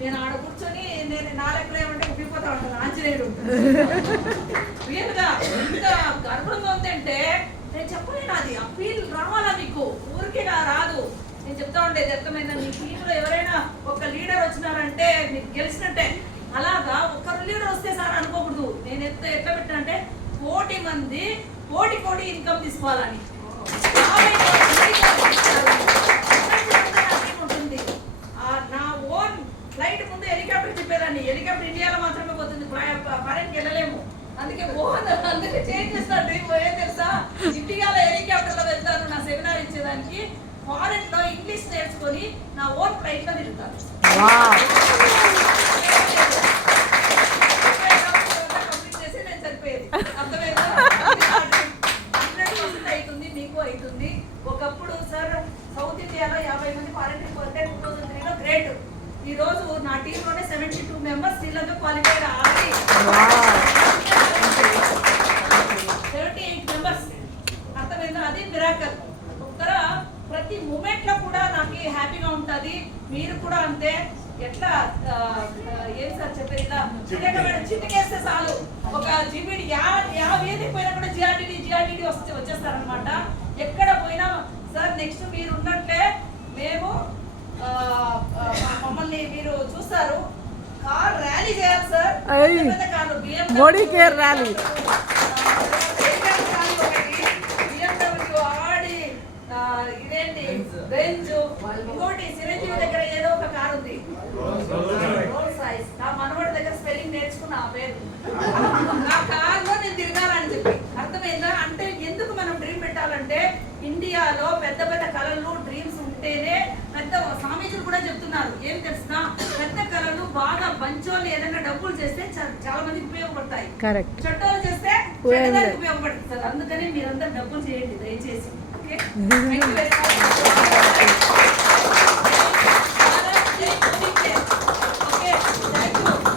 నేను ఆడ కూర్చొని నేను నా లెక్కలు ఏమంటే ఉబ్బిపోతా ఉంటాను, ఆంజనేయుడు రియల్గా ఎంత గర్వంగా ఉందంటే నేను చెప్పలేను. అది ఆ ఫీల్ రావాలా మీకు, ఊరికే రాదు. నేను చెప్తా ఉండేది అర్థమైందా, మీ టీంలో ఎవరైనా ఒక లీడర్ వచ్చినారంటే మీకు గెలిచినట్టే. అలాగా ఒక్కరు లీడర్ వస్తే సార్ అనుకోకూడదు. నేను ఎట్లా పెట్టినంటే 1,000,000 మంది కోటి ఇన్కమ్ తీసుకోవాలని ఉంటుంది. నా ఓన్ ఫ్లైట్ ముందు హెలికాప్టర్ చెప్పేదాన్ని, హెలికాప్టర్ ఇండియాలో మాత్రమే పోతుంది, ఫారెన్కి వెళ్ళలేము. అందుకే అందుకే చేంజ్ చేస్తాను డ్రీమ్. ఏం తెలుసా, ఇండియాలో హెలికాప్టర్లో వెళ్తాను నా సెమినార్ ఇచ్చేదానికి, ఫారెన్ లో ఇంగ్లీష్ నేర్చుకొని నా ఓన్ ఫ్లైట్ లో తిరుగుతాను. కంప్లీట్ చేసి నేను సరిపోయేది. అర్థమైందా? 100% అవుతుంది, మీకు అవుతుంది. ఒకప్పుడు సార్ సౌత్ ఇండియాలో 50 మంది ఫారెన్ ట్రిప్ వస్తే 2003లో గ్రేట్. ఈ రోజు నా టీంలోనే 72 members Sri Lanka qualified already. 78 members. అర్థమైందా? అది మిరాకల్. ఒక్కర ప్రతి మూమెంట్ లో కూడా నాకు హ్యాపీగా ఉంటుంది. మీరు కూడా అంతే. ఎట్లా ఏం సార్ చెప్పేది, ఇలా చిన్నకేస్తే చాలు ఒక జిబిడి ఏది పోయినా కూడా జిఆర్డిడి వచ్చేస్తారనమాట. ఎక్కడ పోయినా సార్ నెక్స్ట్ మీరు ఉన్నట్లే మేము మమ్మల్ని మీరు చూస్తారు. కార్ ర్యాలీ చేయాలి sir, car Modi care rally, ఇదేంటి బెంజ్, ఇంకోటి చిరంజీవి దగ్గర ఏదో ఒక కారు ఉంది రోల్స్ రాయిస్. నా మనవాడి దగ్గర స్పెల్లింగ్ నేర్చుకున్న ఆ పేరు. ఆ కార్లో నేను తిరగాలని చెప్పి. అర్థమైందా? అంటే ఎందుకు మనం డ్రీమ్ పెట్టాలంటే ఇండియాలో పెద్ద పెద్ద కళలు డ్రీమ్స్ ఉంటేనే పెద్ద స్వామీజీలు కూడా చెప్తున్నారు. ఏం తెలిసినా పెద్ద కళలు బాగా బంచోళ్ళు ఏదైనా డబ్బులు చేస్తే చాలా మందికి ఉపయోగపడతాయి, చట్టాలు చేస్తే ఉపయోగపడుతుంది. అందుకని మీరందరూ డబ్బులు చేయండి దయచేసి. Okay, thank you very much.